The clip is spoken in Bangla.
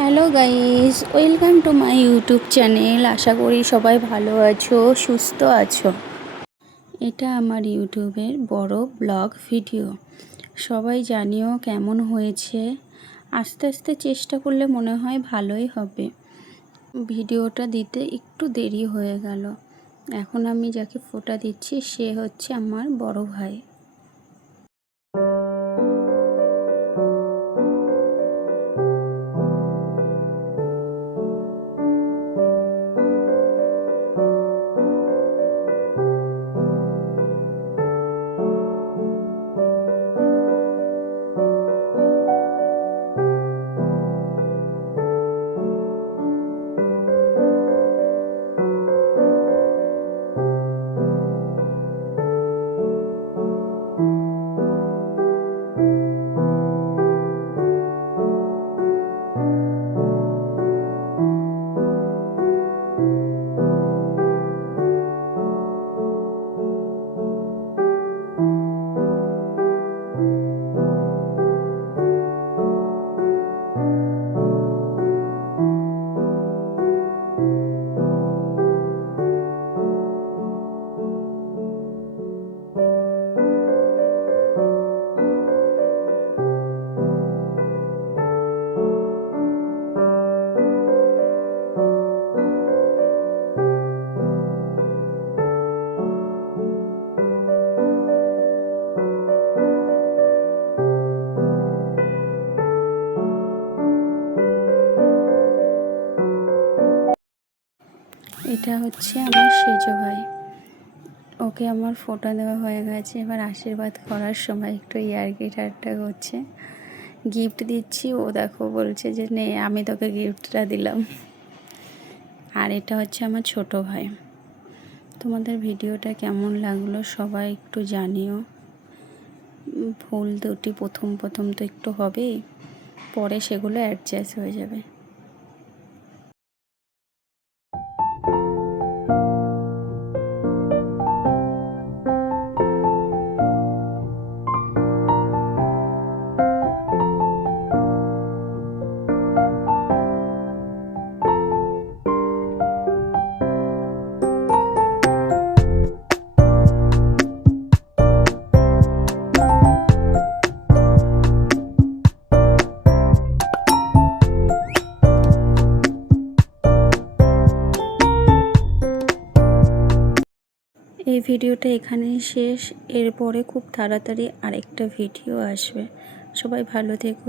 Hello guys, welcome to my YouTube channel. আশা করি সবাই ভালো আছো, সুস্থ আছো। এটা আমার ইউটিউবের বড় ব্লগ ভিডিও। সবাই জানিও কেমন হয়েছে। আস্তে আস্তে চেষ্টা করলে মনে হয় ভালোই হবে। ভিডিওটা দিতে একটু দেরি হয়ে গেল। এখন আমি যাকে ফোঁটা দিচ্ছি সে হচ্ছে আমার বড় ভাই। এটা হচ্ছে আমার সেজো ভাই। ওকে আমার ফোঁটা দেওয়া হয়ে গেছে। এবার আশীর্বাদ করার সময় একটু ইয়ার্কি ঠাট্টা করছে, গিফট দিচ্ছি। ও দেখো বলছে যে নে আমি তোকে গিফটটা দিলাম। আর এটা হচ্ছে আমার ছোট ভাই। তোমাদের ভিডিওটা কেমন লাগলো সবাই একটু জানিও। ভুল দুটি প্রথম তো একটু হবেই, পরে সেগুলো অ্যাডজাস্ট হয়ে যাবে। এই ভিডিওটা এখানেই শেষ। এরপরে খুব তাড়াতাড়ি আরেকটা ভিডিও আসবে। সবাই ভালো থেকো।